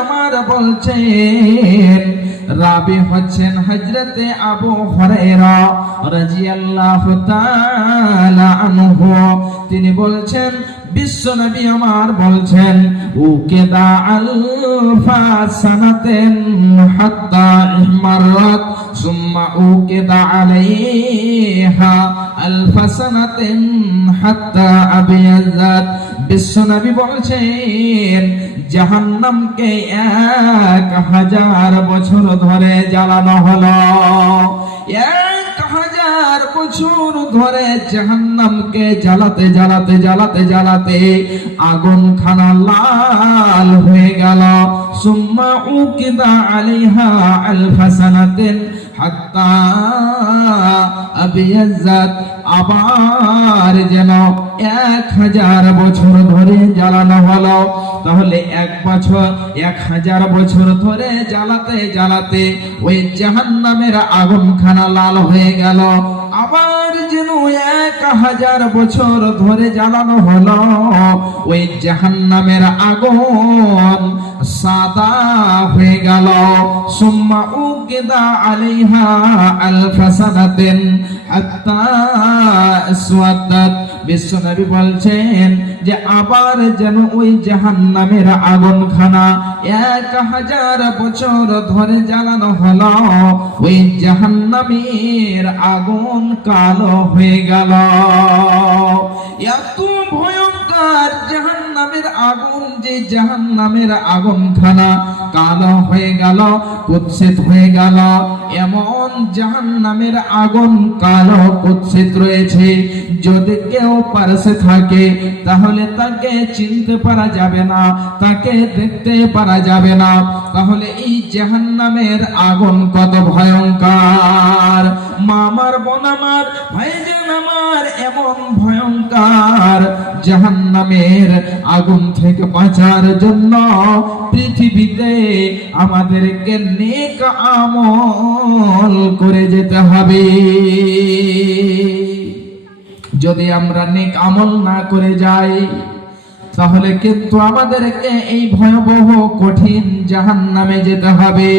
আমার বলছেন, রাবি হচ্ছেন হযরতে আবু হুরায়রা রাদিয়াল্লাহু তাআলা আনহু। তিনি বলছেন, বিশ্ব নবী আমার বলছেন, উকিদা আলফা সানাতিন হাত্তা ইহমারাত সুম্মা উকিদা আলাইহা আলফা সানাতিন হাত্তা আবিয়াজাত। বিশ্ব নবী বলছেন, জাহান্নামকে 1000 বছর ধরে জ্বালানো হলো। 1000 বছর ধরে জাহান্নামকে জ্বালাতে জ্বালাতে জ্বালাতে জ্বালাতে আগুন খানা লাল হয়ে গেল। সুম্মা উকিদা আলাইহা আলফা সানাতিন হাত্তা আবিয়াজাত। আবার যেন 1000 বছর ধরে জ্বালানো হলো। তাহলে 1000 বছর ধরে জ্বালাতে জ্বালাতে ওই জাহান্নামের আগুন খানা লাল হয়ে গেল। আবার যেন 1000 বছর ধরে জ্বালানো হলো, ওই জাহান্নামের আগুন সাদা হয়ে গেল। সুম্মা উকিদা আলাইহা আলফা সানাতিন হাত্তা আসওয়াদাত। বিশ্বনবী বলছেন যে আবার যেন ওই জাহান্নামের আগুন খানা 1000 বছর ধরে জ্বালানো হলো, ওই জাহান্নামের আগুন কালো হয়ে গেল। এত ভয়ঙ্কর জাহান্নামের আগুন, যে জাহান্নামের আগুন খানা কালো হয়ে গেল, কুৎসিত হয়ে গেল। এমন জাহান্নামের আগুন কালো কুৎসিত রয়েছে, যদি কেউ পাশে থাকে তাহলে তাকে চিনতে পারা যাবে না, তাকে দেখতে পারা যাবে না। তাহলে এই জাহান্নামের আগুন কত ভয়ঙ্কর। মা আমার, বোন আমার, ভাইজান আমার, এমন ভয়ঙ্কর জাহান্নামের আগুন থেকে বাঁচার জন্য পৃথিবীতে আমাদেরকে নেক আমল করে যেতে হবে। যদি আমরা নেক আমল না করে যাই তাহলে কিন্তু আমাদেরকে এই ভয়াবহ কঠিন জাহান্নামে যেতে হবে।